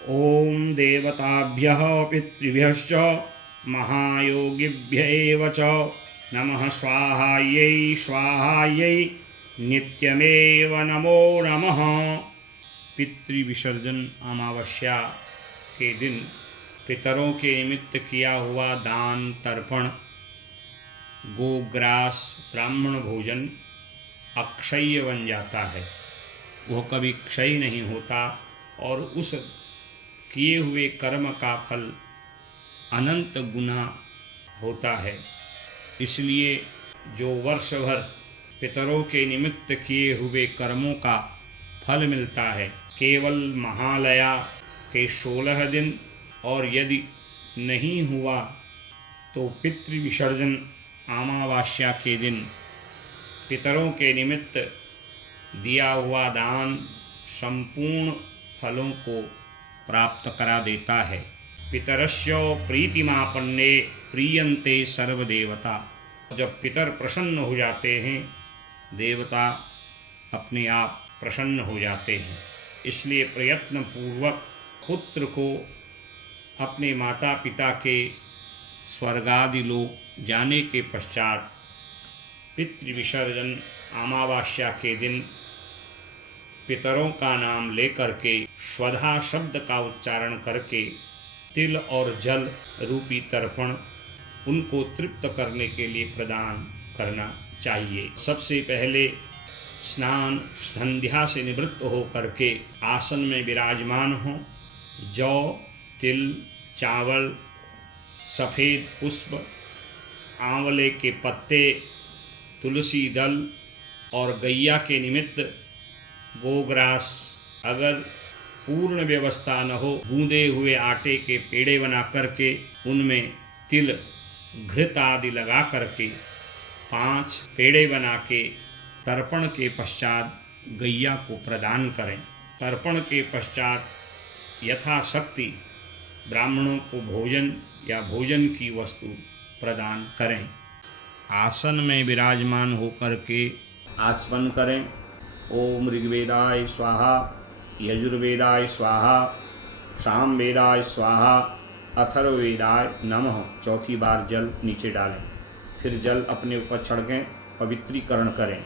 ओम देवताभ्यः पितृभ्यश्च महायोगिभ्य एव च नमः स्वाहायै स्वाहायै नित्यमेव नमो नमः। पितृविसर्जन अमावस्या के दिन पितरों के निमित्त किया हुआ दान तर्पण गोग्रास ब्राह्मण भोजन अक्षय बन जाता है। वह कभी क्षय नहीं होता और उस किए हुए कर्म का फल अनंत गुना होता है। इसलिए जो वर्ष भर पितरों के निमित्त किए हुए कर्मों का फल मिलता है, केवल महालया के 16 दिन और यदि नहीं हुआ तो पितृविसर्जन अमावस्या के दिन पितरों के निमित्त दिया हुआ दान संपूर्ण फलों को प्राप्त करा देता है। पितरस्य प्रीतिमापन्ने प्रीयन्ते सर्वदेवता। जब पितर प्रसन्न हो जाते हैं, देवता अपने आप प्रसन्न हो जाते हैं। इसलिए प्रयत्न पूर्वक पुत्र को अपने माता पिता के स्वर्गादि लोक जाने के पश्चात पितृविसर्जन अमावस्या के दिन पितरों का नाम लेकर के स्वधा शब्द का उच्चारण करके तिल और जल रूपी तर्पण उनको तृप्त करने के लिए प्रदान करना चाहिए। सबसे पहले स्नान संध्या से निवृत्त हो करके आसन में विराजमान हो, जौ तिल चावल सफ़ेद पुष्प आंवले के पत्ते तुलसी दल और गैया के निमित्त गोग्रास, अगर पूर्ण व्यवस्था न हो गूंदे हुए आटे के पेड़े बना करके उनमें तिल घृत आदि लगा करके 5 पेड़े बना के तर्पण के पश्चात गैया को प्रदान करें। तर्पण के पश्चात यथाशक्ति ब्राह्मणों को भोजन या भोजन की वस्तु प्रदान करें। आसन में विराजमान होकर के आचमन करें। ओम ऋग्वेदाय स्वाहा, यजुर्वेदाय स्वाहा, सामवेदाय स्वाहा, अथर्ववेदाय नमः। चौथी बार जल नीचे डालें, फिर जल अपने ऊपर छिड़कें, पवित्रीकरण करें।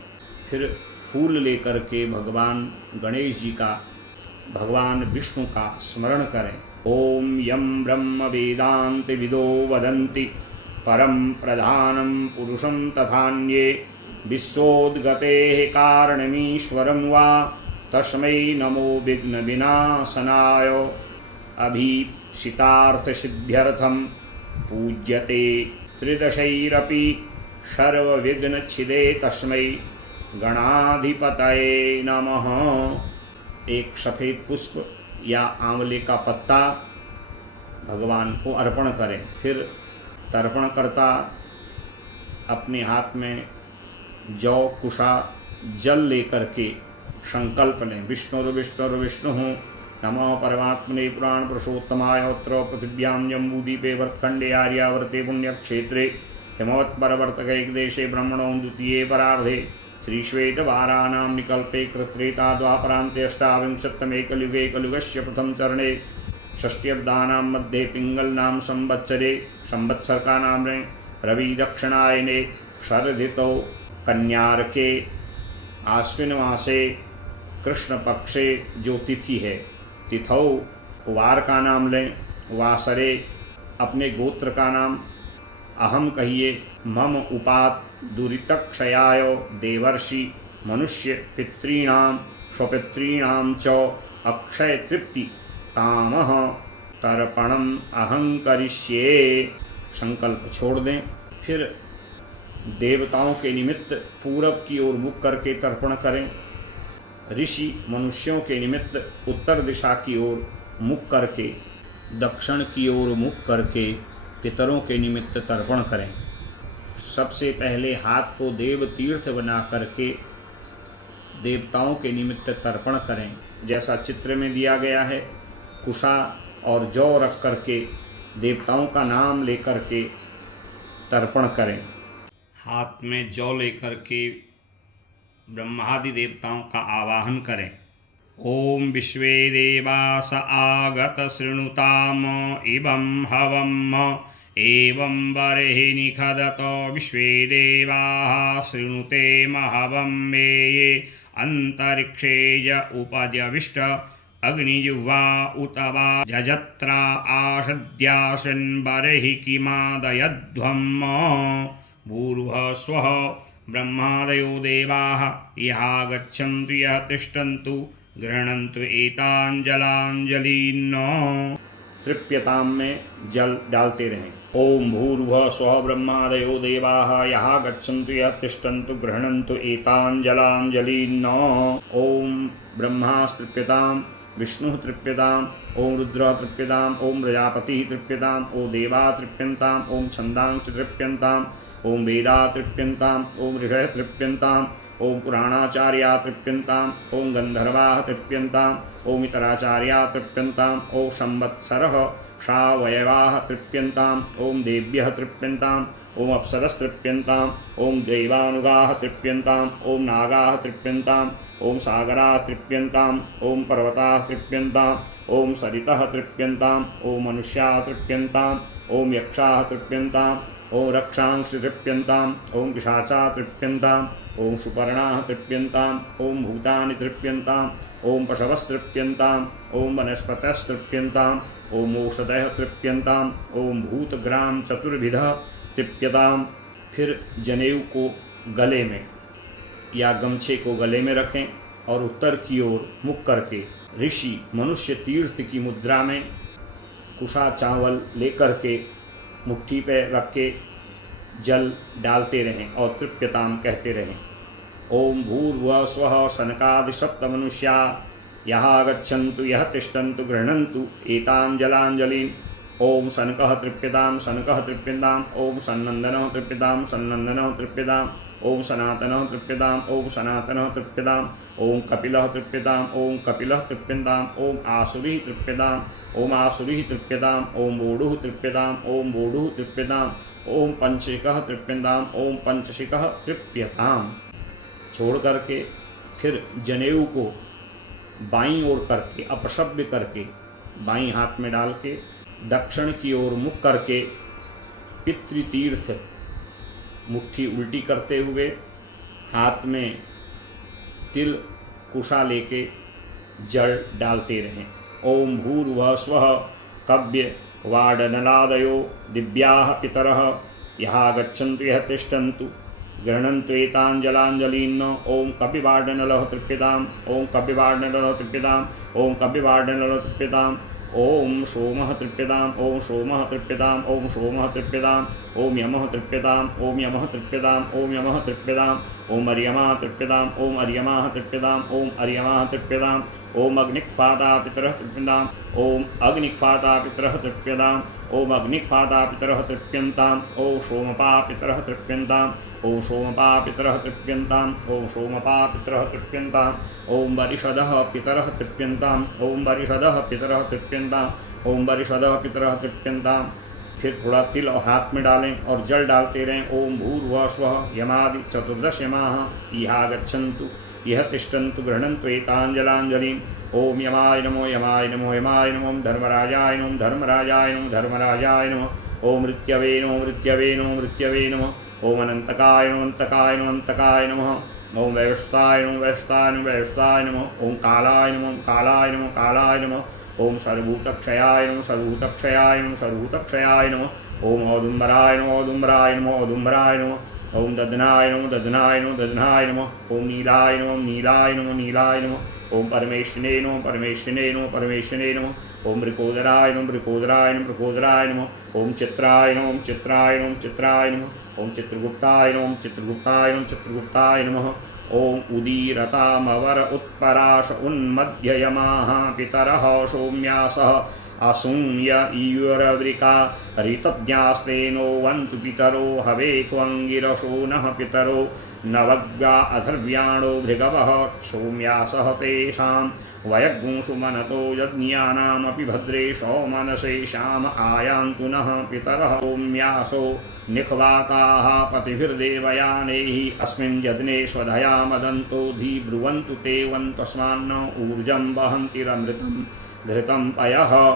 फिर फूल लेकर के भगवान गणेश जी का, भगवान विष्णु का स्मरण करें। ओम यम ब्रह्म वेदांत विदो वदन्ति परम प्रधानम पुरुषं तथान्ये विश्वोद्गतेः कारणमीश्वरं वा तस्मै नमो विघ्न विनाशनाय। अभीप्सितार्थसिद्ध्यर्थं पूज्यते त्रिदशैरपि सर्वविघ्नच्छिदे तस्मै गणाधिपतये नमः। एक सफ़ेद पुष्प या आंवले का पत्ता भगवान को अर्पण करें। फिर तर्पण करता अपने हाथ में जौ कुशा जल लेकर के संकल्प लें। विष्णु नमो परमात्मने पुराण पुरुषोत्तमाय। अत्र पृथिव्यां जम्बूद्वीपे भरतखंडे आर्यावर्ते पुण्यक्षेत्रे हिमवत्परवर्तके देशे ब्रह्मणो द्वितीये परार्धे श्रीश्वेतवाराणां निकल्पे कृत्रेता द्वापरान्ते अष्टाविंशत्तमे कलियुगे कलियुगस्य प्रथम चरणे षष्ट्यब्दानां मध्ये पिंगलनाम संवत्सरे संवत्सरकानां रवि दक्षिणायने शरदितौ कन्यार्के आश्विन मासे कृष्ण पक्षे जो तिथि है, तिथौ वार का नाम लें। वासरे अपने गोत्र का नाम अहम कहिए। मम उपात दुरितक्षयाय देवर्षि मनुष्य पितॄणां स्वपितॄणां च अक्षय तृप्ति तामह तर्पणम अहं करिष्ये। संकल्प छोड़ दें। फिर देवताओं के निमित्त पूरब की ओर मुख करके तर्पण करें। ऋषि मनुष्यों के निमित्त उत्तर दिशा की ओर मुख करके, दक्षिण की ओर मुख करके पितरों के निमित्त तर्पण करें। सबसे पहले हाथ को देव तीर्थ बना करके देवताओं के निमित्त तर्पण करें, जैसा चित्र में दिया गया है। कुशा और जौ रख करके देवताओं का नाम लेकर के तर्पण करें। हाथ में जौ लेकर के ब्रह्मादि देवताओं का आवाहन करें। ॐ विश्वे देवास आगत शृणुताम इवं हवम् एवं बर्हि निखदत विश्वे देवाः शृणुते महवं मे ये अन्तरिक्षे य उपद्यविष्ट अग्निजुह्वा उत वा जजत्रा आषद्याशन् बर्हि किमादयध्वम् भूर्भुवः स्वः ब्रह्मादयो देवाः यहागच्छन्तु यः तिष्ठन्तु गृह्णन्तु एताञ्जलाञ्जलीन्। तृप्यताम में जल डालते रहें। ओम भूर्भुवः स्वः ब्रह्मादयो देवाः यहा गच्छन्तु यः तिष्ठन्तु गृह्णन्तु एताञ्जलाञ्जलीन्। ओम ब्रह्मास्तृप्यताम्, विष्णुः तृप्यताम्, ओम रुद्रः तृप्यताम्, ओम प्रजापतिः तृप्यताम्, ओम देवा तृप्यन्ताम्, ओम छन्दांश्च तृप्यन्ताम्, ओम वेदा तृप्यन्ताम्, ओम ऋषयः तृप्यन्ताम्, ओम पुराणाचार्या तृप्यन्ताम्, ओम गन्धर्वाः तृप्यन्ताम्, ओम इतराचार्या तृप्यन्ताम्, ओम संवत्सरः शावयवाः तृप्यन्ताम्, ओम देव्यः तृप्यन्ताम्, ओम अप्सरस्तृप्यन्ताम्, ओम दैवानुगाः तृप्यन्ताम्, ओम नागाः तृप्यन्ताम्, ओम सागराः तृप्यन्ताम्, ओम पर्वताः तृप्यन्ताम्, ओम सरितः तृप्यन्ताम्, ओम मनुष्याः तृप्यन्ताम्, ओम यक्षाः तृप्यन्ताम्, ओम रक्षांश तृप्यन्ताम्, ओम पिशाचा तृप्यन्ताम्, ओम सुपर्णाः तृप्यन्ताम्, ओम भूतानि तृप्यन्ताम्, ओम पशवस्तृप्यन्ताम्, ओम वनस्पतस्तृप्यन्ताम्, ओम औषधयः तृप्यन्ताम्, ओम भूतग्राम चतुर्विधः तृप्यताम्। फिर जनेऊ को गले में या गमछे को गले में रखें और उत्तर की ओर मुख करके ऋषि मनुष्य तीर्थ की मुद्रा में कुशा चावल लेकर के मुट्ठी पे रख के जल डालते रहें और तृप्यताम कहते रहें। ओम भूर्भुवः स्वः सनकादि सप्तमनुष्या यहा गच्छन्तु यः तिष्ठन्तु गृह्णन्तु एताञ्जलाञ्जलिम्। ओम सनकः तृप्यताम्, सनकः तृप्यताम्, ओम सन्नन्दनः तृप्यताम्, सन्नन्दनः तृप्यताम्, ओम सनातनः तृप्यताम्, ओम सनातनः तृप्यताम्, ओम कपिलः तृप्यताम्, ओम कपिलः तृप्यताम्, ओम आसुरिः तृप्यताम्, ओम आसुरिः तृप्यताम्, ओम वोढुः तृप्यताम्, ओम वोढुः तृप्यताम्, ओम पंचशिखः तृप्यताम्, ओम पंचशिखः तृप्यताम्। छोड़ करके फिर जनेऊ को बाईं ओर करके अपशब्द करके बाईं हाथ में डाल के दक्षिण की ओर मुख करके पितृतीर्थ मुट्ठी उल्टी करते हुए हाथ में तिल कुशा लेके जल डालते रहें। ओम भूर्भुवः स्वः कव्य वाडनलादयो दिव्याः पितरः यहा गच्छन्तु यः तिष्ठन्तु गृह्णन्तु एताञ्जलाञ्जलीन्। ओम कपिवाडनलः तृप्यताम्, ओम कपिवाडनलः तृप्यताम्, ओम कपिवाडनलः तृप्यताम्, ओम सोमः तृप्यताम्, ओम सोमः तृप्यताम्, ओम सोमः तृप्यताम्, ओम यमः तृप्यताम्, ओम यमः तृप्यताम्, ओम यमः तृप्यताम्, ओम अर्यमा तृप्यताम्, ओम अर्यमा तृप्यताम्, ओम अर्यमा तृप्यताम्, ओम अग्निक्पाता पितरः तृप्यताम्, ओम अग्निक्पाता पितरः तृप्यताम्, ओम अग्निक्पाता पितरः तृप्यन्ताम्, ओम सोमपा पितरः तृप्यन्ताम्, ओम सोमपा पितरः तृप्यन्ताम्, ओम सोमपा पितरः तृप्यन्ताम्, ओम वरिषदः पितरः तृप्यन्ताम्, ओम वरिषदः पितरः तृप्यन्ताम्, ओम वरिषदः पितरः तृप्यन्ताम्। फिर थोड़ा तिल और हाथ में डालें और जल डालते रहें। ओम भूर्भुवः स्वः यमादि चतुर्दश यमाः यहा गच्छन्तु यः तिष्ठन्तु गृह्णन्तु एताञ्जलाञ्जलिम्। ओम यमाय नमो यमाय नमो यमाय नमो, धर्मराजाय नमो धर्मराजाय नमो धर्मराजाय नमो, ओम मृत्यवे नमो मृत्यवे नमो मृत्यवे नमो, ओम अनन्तकाय नमो अनन्तकाय नमो अनन्तकाय नमः, ओम वैवस्ताय नमो वैवस्ताय नमो वैवस्ताय नमो, ओम कालाय नमो कालाय नमो कालाय नमो, ओम सर्वभूतक्षयाय नमो सर्वभूतक्षयाय नमो सर्वभूतक्षयाय नमो, ओम औदुम्बराय नमो औदुम्बराय नमो औदुम्बराय नमो, ओम ददनाय नमो ददनाय नमो ददनाय नमो, ओम नीलाय नमो नीलाय नमो नीलाय नमो, ओम परमेश्वरे नमो परमेश्वरे नमो परमेश्वरे नमो, ओम मृकोदराय नमो मृकोदराय नमो मृकोदराय नमो, ओम चित्राय नमो चित्राय नमो चित्राय नमो, ओम चित्रगुप्ताय नमो चित्रगुप्ताय नमो चित्रगुप्ताय नमः। ओम उदीरतामवर उत्पराश उन्मध्ययमाः पितरः सौम्यासः असूय ईयुरवृका ऋतज्ञास्तेनो वन्तु पितरो हवेक्वङ्गिरसो नः पितरो नवग्गा अथर्व्याणो भृगवः सौम्यासः तेषां वयग्ंसु मनतो यज्ञानामपि भद्रेशो मनसेषाम आयान्तु नः पितरः सौम्यासो निखवाताः पतिभिर्देवयानैः अस्मिन् यज्ञे स्वधया मदन्तो धीब्रुवन्तु ते वन्तस्मान्न ऊर्जं वहन्तिरमृतं घृतं पयः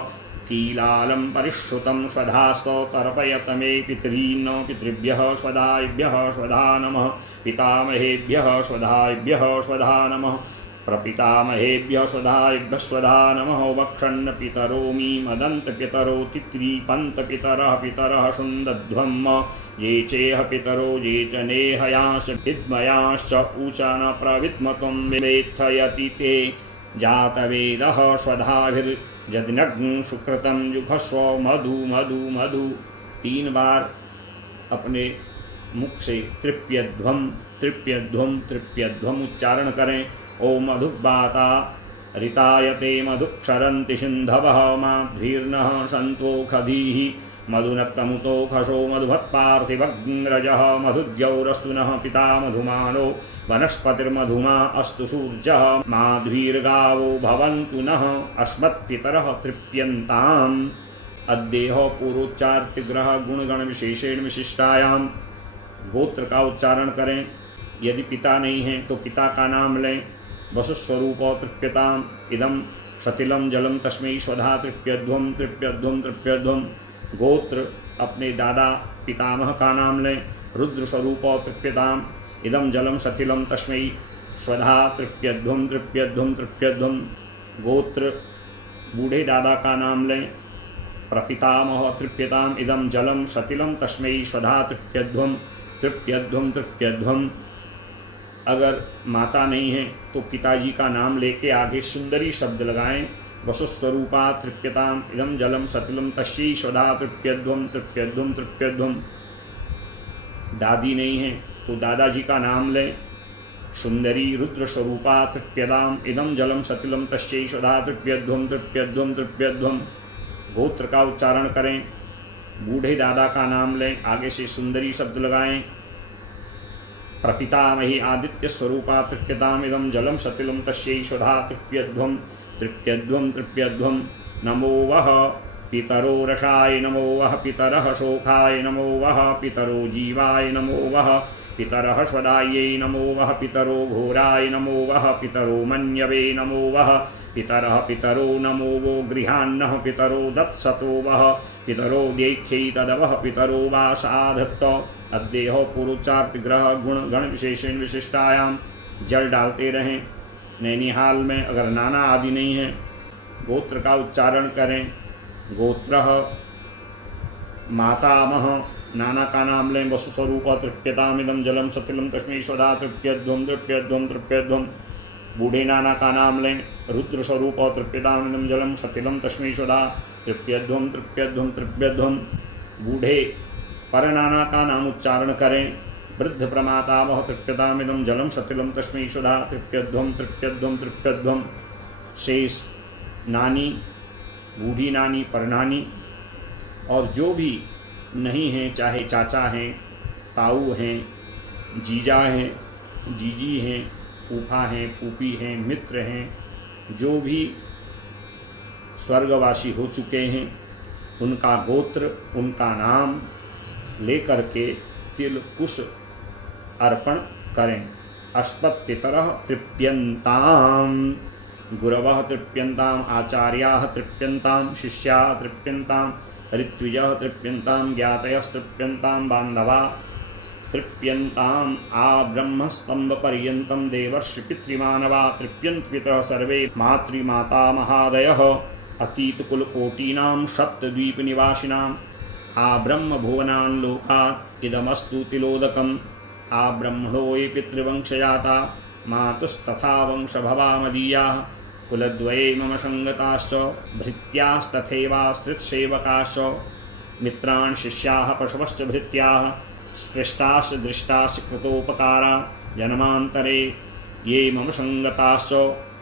कीलालं परिश्रुतं स्वधास्तो तर्पयत मे पितॄन् पितृभ्यः स्वधाभ्यः स्वधा नमः पितामहेभ्यः स्वधाभ्यः स्वधा नमः प्रपितामहेभ्यः स्वधाभ्यः स्वधा नमः वक्षन्न पितरो मी मदन्त पितरो तित्रीपन्त पितरः पितरः शुन्दध्वं ये चेह पितरो ये च नेहयांश्च विद्मयांश्च ऊचन प्रविद्मत्वं विवेत्थयति ते जातवेदः स्वधाभिर्यज्ञं सुकृतं युगस्व मधु मधु मधु। 3 बार अपने मुख से तृप्यध्वम तृप्यध्वम तृप्यध्वम उच्चारण करें। ओम मधुबाता ऋतायते मधुक्षरन्ति सिन्धवः माध्वीर्नः सन्तोषधीः मधुनक्तमुतो खशो मधुभत्पार्थिवग्रजः मधुद्यौरस्तु नः पिता मधुमानो वनस्पतिर्मधुमा अस्तु सूर्यः माध्वीर्गावो भवन्तु नः अस्मत्पितरः तृप्यन्ताम्। अद्देह पूर्वोच्चारित ग्रह गुणगण विशेषेण विशिष्टायाम गोत्र का उच्चारण करें। यदि पिता नहीं है तो पिता का नाम लें। वसुस्वरूप तृप्यताम इदम सतिलम जलम तस्मै स्वधा तृप्यध्वम तृप्यध्वम तृप्यध्वम। गोत्र अपने दादा पितामह का नाम लें। रुद्र स्वरूप तृप्यताम इदम जलम सतिलम तस्मै स्वधा तृप्यध्वम तृप्यध्वम तृप्यध्वम। गोत्र बूढ़े दादा का नाम लें। प्रपितामह तृप्यताम इदम जलम सतिलम तस्मै स्वधा तृप्यध्वम तृप्यध्वम तृप्यध्वम। अगर माता नहीं है तो पिताजी का नाम लेके आगे सुंदरी शब्द लगाएं। वसुस्वरूपा तृप्यताम इदम जलम सतिलम तस्यै स्वधा तृप्यध्वम तृप्यध्वम तृप्यध्वम। दादी नहीं है तो दादाजी का नाम लें। सुंदरी रुद्र स्वरूपा तृप्यताम इदम जलम सतिलम तस्यै स्वधा तृप्यध्वम तृप्यध्वम तृप्यध्वम। गोत्र का उच्चारण करें। बूढ़े दादा का नाम लें, आगे से सुंदरी शब्द लगाएं। प्रपितामही आदित्य स्वरूपा तृप्यताम इदम जलम सतिलम तस्यै स्वधा तृप्यध्वम तृप्यध्वम तृप्यध्वम। नमो वः पितरो रसाय नमो वः पितरः शोकाय नमो वः पितरो जीवाय नमो वः पितरः स्वदायै नमो वः पितरो घोराय नमो वः पितरो मन्यवे नमो वः पितरः पितरो नमो वो गृहान्नः पितरो दत्सतो वः पितरो देख्यै तदवः पितरो वासाधत्त। अद्देह पूर्वोच्चारित ग्रह गुण गण विशेषण विशिष्टायाम जल डालते रहें। नैनिहाल में अगर नाना आदि नहीं है गोत्र का उच्चारण करें। गोत्र मातामह नाना का नाम लें। वसुस्वरूप तृप्यतामिदं जलम सतिलम तस्मै स्वधा तृप्यध्वम तृप्यध्वम तृप्यध्वम। बूढ़े नाना का नाम लें। रुद्र स्वरूप तृप्यतामिदं जलम सतिलम तस्मै स्वधा तृप्यध्वम तृप्यध्वम तृप्यध्वम। बूढ़े पर नाना का नाम उच्चारण करें। वृद्ध प्रमातामह तृप्यतामिदं जलम सतिलम तस्मै स्वधा तृप्यध्वम तृप्यध्वम तृप्यध्वम। शेष नानी, बूढ़ी नानी, परनानी और जो भी नहीं हैं, चाहे चाचा हैं, ताऊ हैं, जीजा हैं, जीजी हैं, फूफा हैं, फूफी हैं, मित्र हैं, जो भी स्वर्गवासी हो चुके हैं उनका गोत्र, उनका नाम लेकर के तिल कुश अर्पण करें। अस्मत्पितरः तृप्यन्ताम् गुरवः तृप्यन्ताम् आचार्याः तृप्यन्ताम् शिष्याः तृप्यन्ताम् ऋत्विजः तृप्यन्ताम् ज्ञातयस्तृप्यन्ताम् बान्धवा तृप्यन्ताम् आब्रह्मस्तम्भपर्यन्तं देवर्षि पितृमानवा तृप्यन्त पितरः सर्वे मातृमातामहादयः अतीतकुलकोटीनां सप्तद्वीपनिवासिनाम् आब्रह्मभुवनान् लोकात् इदमस्तु तिलोदकम् आब्रह्मणो ये पितृवंशजाता मातुस्तथा वंशभवा मदीयाः कुलद्वये मम संगताश्च भृत्यास्तथैवाश्रितसेवकाश्च मित्रान् शिष्याः पशवश्च भृत्याः स्पृष्टाश्च दृष्टाश्च कृतोपकारा जन्मान्तरे ये मम संगताश्च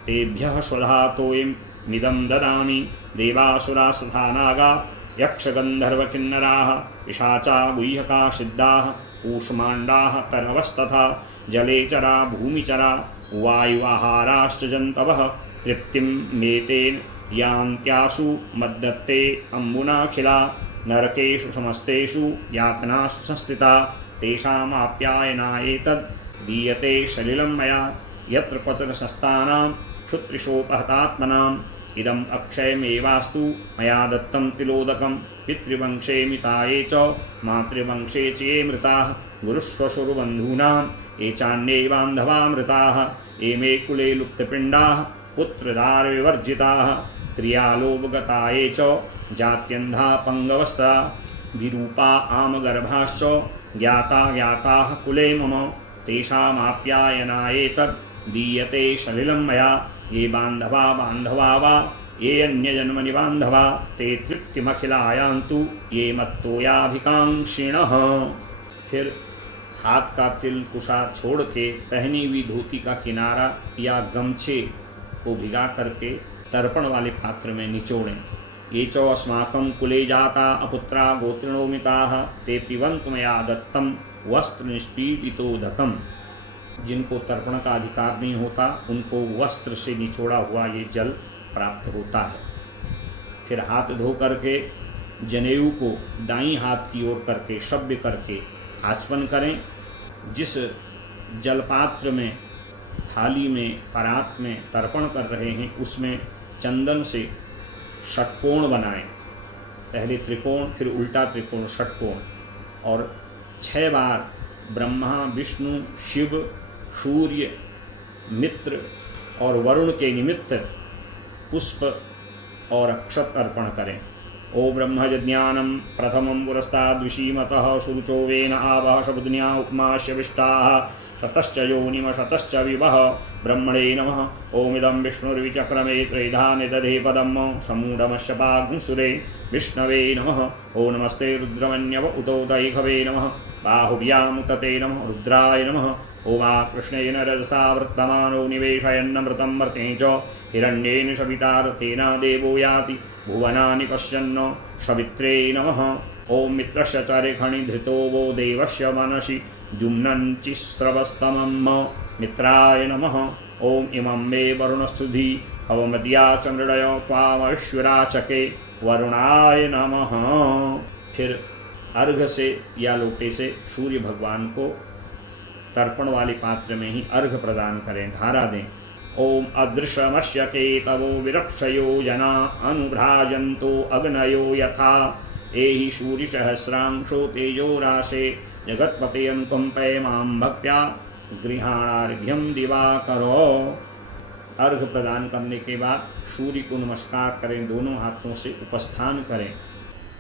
तेभ्यः स्वधा तोयं मिदं ददामि। देवासुरास्तथा नागा यक्षगन्धर्वकिन्नराः पिशाचा गुह्यका सिद्धाः कूष्माण्डाः तर्वस्तथा जलेचरा भूमिचरा वायुआहाराश्च जन्तवः तृप्तिं नेतेन यान्त्याशु मद्दत्ते अम्बुनाखिला नरकेषु समस्तेषु यातनासु संस्थिता तेषामाप्यायनायेतद् दीयते सलिलं मया यत्र क्वचन सस्तानां क्षुत्रिशोपहतात्मनाम् इदम् अक्षयमेवास्तु मया दत्तं तिलोदकं पितृवंशे मिताये च मातृवंशे च ये मृताः गुरुश्वशुरबन्धूनां ये चान्ये बान्धवा मृताः ये मे कुले लुप्तपिण्डाः पुत्रदारविवर्जिताः क्रियालोपगता ये च जात्यन्धा पङ्गवस्ता विरूपा आमगर्भाश्च ज्ञाता ज्ञाताः कुले मम तेषामाप्यायनायेतद् दीयते सलिलं मया ये बान्धवा बान्धवा वा ये अन्यजन्मनि बान्धवा ते तृप्तिमखिलायान्तु ये मत्तोयाभिकाङ्क्षिणः। फिर हाथ का तिल कुशा छोड़ के पहनी हुई धोती का किनारा या गमछे को भिगा करके तर्पण वाले पात्र में निचोड़ें। ये चो अस्माकं कुले जाता अपुत्रा गोत्रिणो मिताः ते पिबन्तु मया दत्तं वस्त्र निष्पीडितोदकम्। जिनको तर्पण का अधिकार नहीं होता उनको वस्त्र से निचोड़ा हुआ ये जल प्राप्त होता है। फिर हाथ धो करके जनेऊ को दाईं हाथ की ओर करके शव्य करके आचमन करें। जिस जलपात्र में थाली में परात में तर्पण कर रहे हैं उसमें चंदन से षटकोण बनाएं। पहले त्रिकोण फिर उल्टा त्रिकोण षटकोण और 6 बार ब्रह्मा विष्णु शिव सूर्य मित्र और वरुण के निमित्त पुष्प और अक्षत अर्पण करें। ओ ब्रह्मज्ञानं प्रथमं पुरस्ताद्विषीमतः शुरुचो वेन आवः शब्दन्या उपमास्य विष्टाः शतश्च योनिम शतश्च विवः ब्रह्मणे नमः। ओमिदं विष्णुर्विचक्रमे त्रिधा निदधे पदं समूढमस्य पाग्निसुरे विष्णवे नमः। ओ नमस्ते रुद्रमन्यव उतो दैखवे नमः। बाहुभ्यां तते नमः रुद्राय नमः। ओमा कृष्णेन रजसा वर्तमानो निवेशयन्नमृतं मर्ते च हिरण्येन सवितारथेन देवो याति भुवनानि पश्यन् सवित्रे नमः। ओम मित्रस्य चरेखणि धृतो वो देवस्य मनसि द्युम्नञ्चिस्रवस्तमम् मित्राय नमः। ओम इमं मे वरुणस्तुधि हवमद्या च मृडय त्वामश्वरा चके वरुणाय नमः। फिर अर्घ से या लोटे से सूर्य भगवान को तर्पण वाले पात्र में ही अर्घ प्रदान करें, धारा दें। ओम अदृशमस्य केतवो विरक्षयो जना अनुभ्राजन्तो अग्नयो यथा एहि सूर्यसहस्रांशो तेजो राशे जगत्पते अनुकंपय मां भक्त्या गृहाणार्घ्यम दिवाकरो। अर्घ प्रदान करने के बाद सूर्य को नमस्कार करें, दोनों हाथों से उपस्थान करें।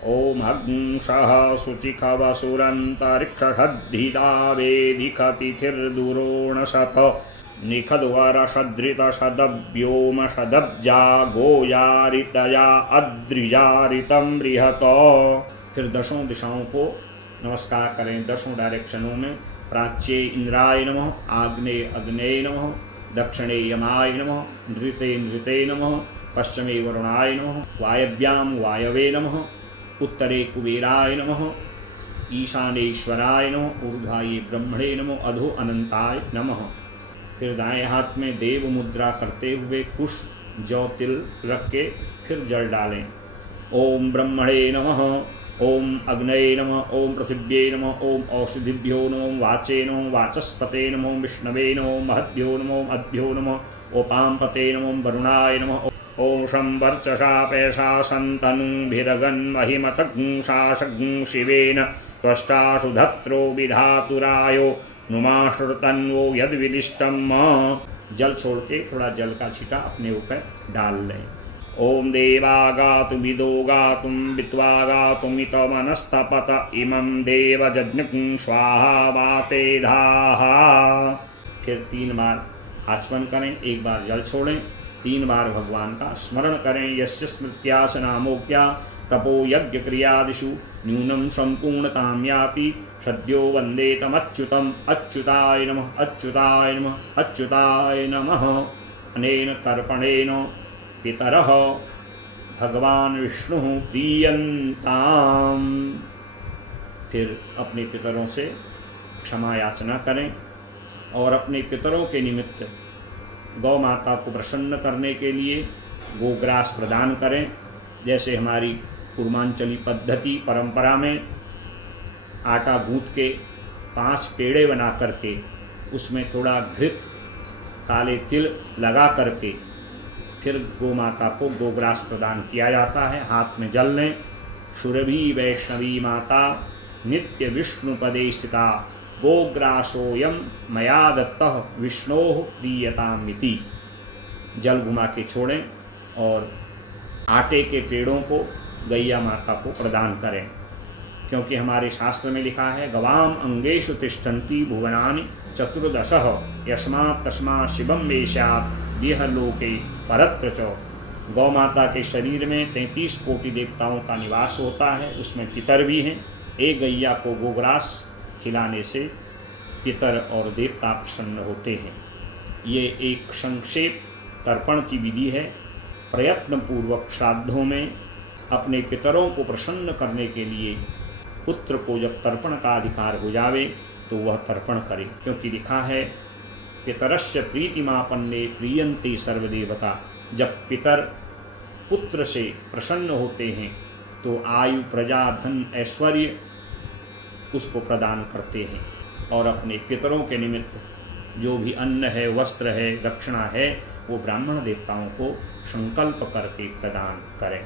ओम हंसः शुचिखवसुरन्तरिक्षषद्धिदावेदिखतिथिर्दुरोणशत निखद्वरषदृतषदव्योमषदब्जा गोयारितया अद्रिजारितं बृहत। फिर दशों दिशाओं को नमस्कार करें, दशों डायरेक्शनों में। प्राच्ये इंद्राय नमः, आग्नेय अग्नेय नमः, दक्षिणे यमाय नमः, नृते नृते नमः, पश्चिमे वरुणाय नमः, वायव्यां वायवे नमः, उत्तरे कुबेराय नमः, ईशानेश्वराय नमः, ऊर्ध्वाये ब्रह्मणे नमः, अधो अनंताय नमः। फिर दाएं हाथ में देव मुद्रा करते हुए कुश जौ तिल रख के फिर जल डालें। ओम ब्रह्मणे नमः, ओम अग्नये नमः, ओम पृथिव्ये नमः, ओम औषधिभ्यो नमः, वाचे नमः, वाचस्पते नमः, विष्णवे नमः, महद्भ्यो नमः, अद्भ्यो नमः, ओपाम्पते नमः, वरुणाय नमः। ओम शंवर्चसा पैसा सन्तनुभिरगन्महिमतग्शाशग्ं शिवेन त्वष्टासु धत्रो विधातुरायो नुमाश्रुतन्वो यद्विदिष्टम्। जल छोड़ के थोड़ा जल का छींटा अपने ऊपर डाल लें। ओम देवागातु विदो गातुं वित्वा गातुमितमनस्तपत इमं देवजज्ञं स्वाहा वाते धाहा। फिर 3 बार आचमन करें, 1 बार जल छोड़ें, 3 बार भगवान का स्मरण करें। यस्य स्मृत्यास नामोक्त्या तपो यज्ञ क्रियादिषु न्यूनं संपूर्णतां याति सद्यो वन्दे तमच्युतम्। अच्युताय नमः, अच्युताय नमः, अच्युताय नमः। अनेन तर्पणेन पितरः भगवान विष्णु प्रीयन्ताम। फिर अपने पितरों से क्षमा याचना करें और अपने पितरों के निमित्त गौ माता को प्रसन्न करने के लिए गोग्रास प्रदान करें। जैसे हमारी पूर्वांचली पद्धति परंपरा में आटा गूंथ के 5 पेड़े बना करके उसमें थोड़ा घृत काले तिल लगा करके फिर गौ माता को गोग्रास प्रदान किया जाता है। हाथ में जल लें। सुरभि वैष्णवी माता नित्य विष्णु पदे स्थिता गोग्रासोयम मया दत्तः विष्णोः प्रीयतामिति। जल घुमा के छोड़ें और आटे के पेड़ों को गैया माता को प्रदान करें, क्योंकि हमारे शास्त्र में लिखा है गवाम अंगेषु तिष्ठन्ति भुवनानि चतुर्दशः यस्मात् तस्मात् शिवं वेश्यात् यह लोके परत्र च। गौ माता के शरीर में 33 कोटि देवताओं का निवास होता है, उसमें पितर भी हैं। एक गैया को गोग्रास खिलाने से पितर और देवता प्रसन्न होते हैं। ये एक संक्षेप तर्पण की विधि है। प्रयत्नपूर्वक श्राद्धों में अपने पितरों को प्रसन्न करने के लिए पुत्र को जब तर्पण का अधिकार हो जावे तो वह तर्पण करे, क्योंकि लिखा है पितरस्य प्रीतिमापन्ने प्रीयन्ते सर्वदेवता। जब पितर पुत्र से प्रसन्न होते हैं तो आयु प्रजा धन ऐश्वर्य उसको प्रदान करते हैं और अपने पितरों के निमित्त जो भी अन्न है, वस्त्र है, दक्षिणा है, वो ब्राह्मण देवताओं को संकल्प करके प्रदान करें।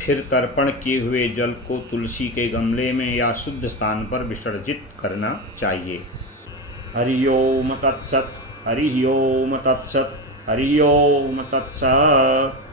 फिर तर्पण किए हुए जल को तुलसी के गमले में या शुद्ध स्थान पर विसर्जित करना चाहिए। हरि ओम तत्सत, हरि ओम तत्सत, हरि ओम तत्सत।